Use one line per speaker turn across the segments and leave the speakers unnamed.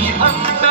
धी हता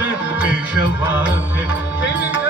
Bishop Bishop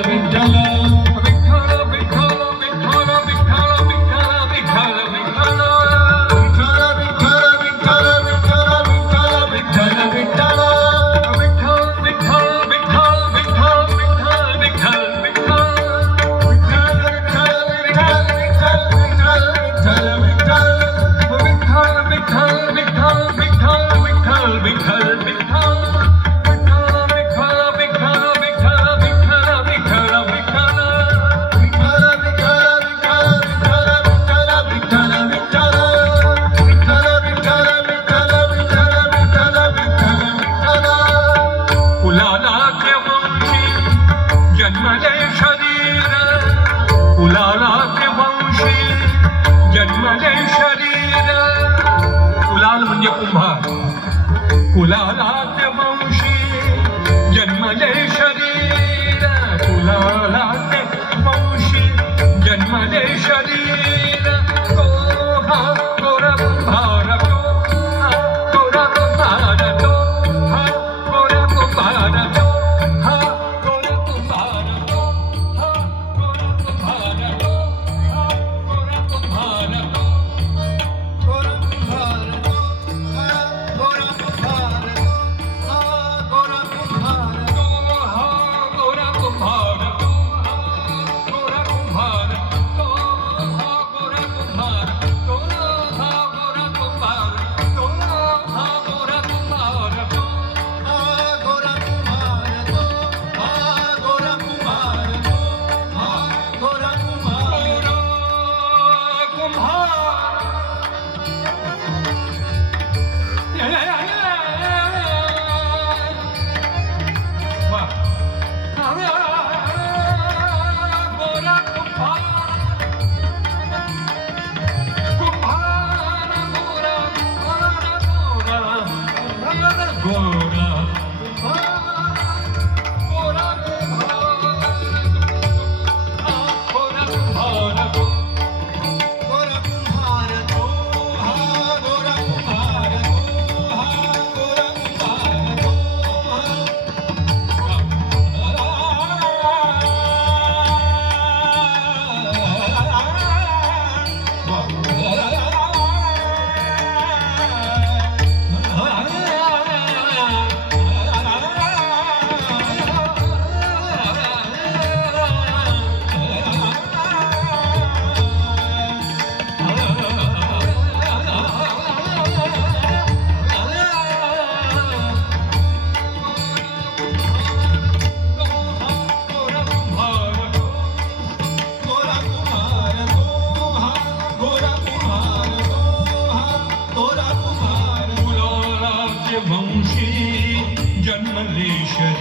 Brahma कुलालात्य वंशी जन्मले शरीर. कुलालात्य वंशी जन्मले शरीर.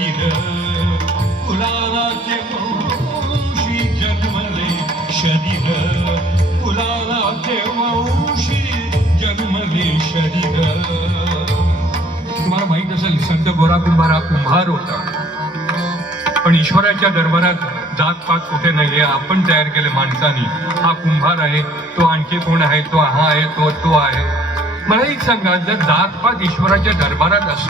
शरीर कुलालाचे वंशी जन्मले शरीर. कुलालाचे वंशी जन्मले शरीर. तुम्हाला माहीत असेल संत गोरा कुंभारा कुंभार होता. पण ईश्वराच्या दरबारात जात पात कुठे नाहीये आपण तयार केले माणसानी. हा कुंभार आहे तो आणखी कोण आहे तो हा आहे तो तो आहे. मला एक सांगा जर जात पात ईश्वराच्या दरबारात असतो